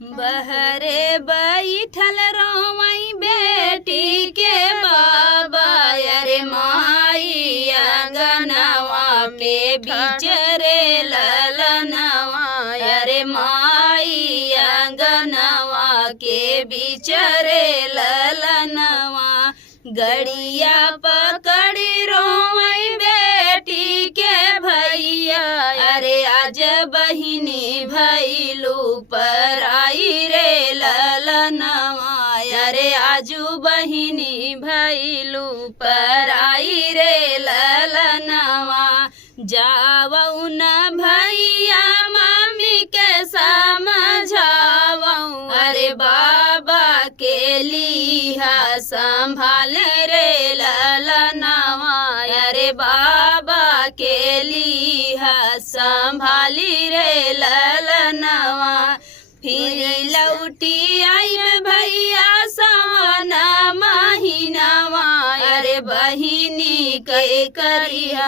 बहरे बैठल रोवई बेटी के बाबा, अरे माई अंगनवा के बिचरे ललनवा, अरे माई अंगनवा के बिचरे ललनवा। गड़िया पकड़ी रोवई बेटी के भैया, अरे आज बहिनी भैलू पर आई रे ललनवा, अरे आजू बहिनी भैलू पर आई रे ललनवा। जावऊ न भैया मम्मी के समझावऊ, अरे बाबा के लिहा संभाल रे ललनवा, अरे बाबा के लिहा संभाली रे ललनवा। फिर लौटी आई भैया सवन महीनावा, अरे बहिनी के करिया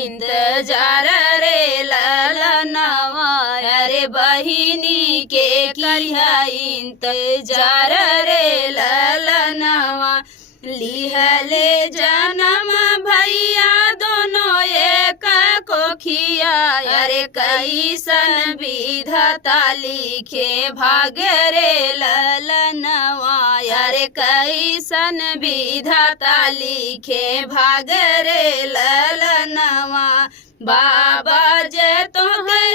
इंतजार रे ललनवा, अरे बहिनी के करिया इंतजार रे ललनवा। लिहले जन्म भैया दोनों एक कोखिया, अरे कैसन विधाता लिखे भाग्य रे ललनवा, अरे कैसन विधाता लिखे भाग्य रे ललनवा। बाबा जे तो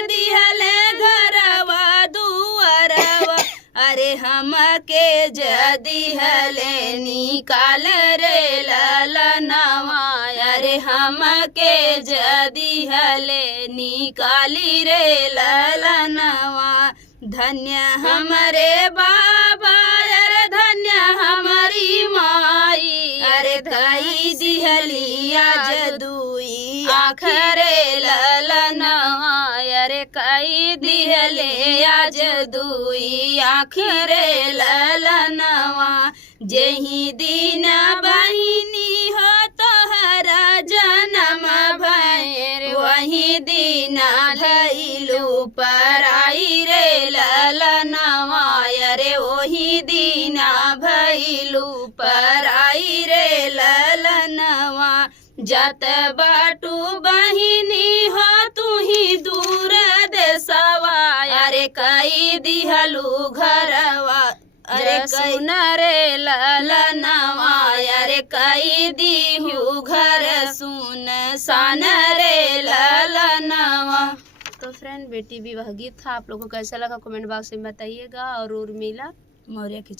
दिहले घरवा दुआरवा, अरे हमके जदी हले निकाल रे ललनवा, अरे हमके जदी हले निकाली रे ललनवा। धन्य हमरे बाबा, अरे धन्य हमारी माई, अरे धई दिहली आज दुई आँख रे ललनवा, अरे कई दिहले आज दुई आँख रे ललनवा। जेही दिन बहिनी हो तोहरा जन्म भैर, वही दिन भैलू पर आई रे ललनवा, अरे वही दिन भैलू पर आई रे ललनवा। जत बाटू बहिनी हो तू ही दूर देसवा, अरे कई दिहलू घरवा, अरे सुन रे ललनवा, अरे कई दिहू घर सुन सान रे ललनवा। तो फ्रेंड बेटी विवाह गीत था, आप लोगों को कैसा लगा कमेंट बॉक्स में बताइएगा। और उर्मिला मौर्य के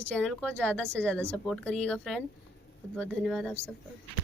चैनल को ज़्यादा से ज़्यादा सपोर्ट करिएगा फ्रेंड। बहुत बहुत धन्यवाद आप सबका।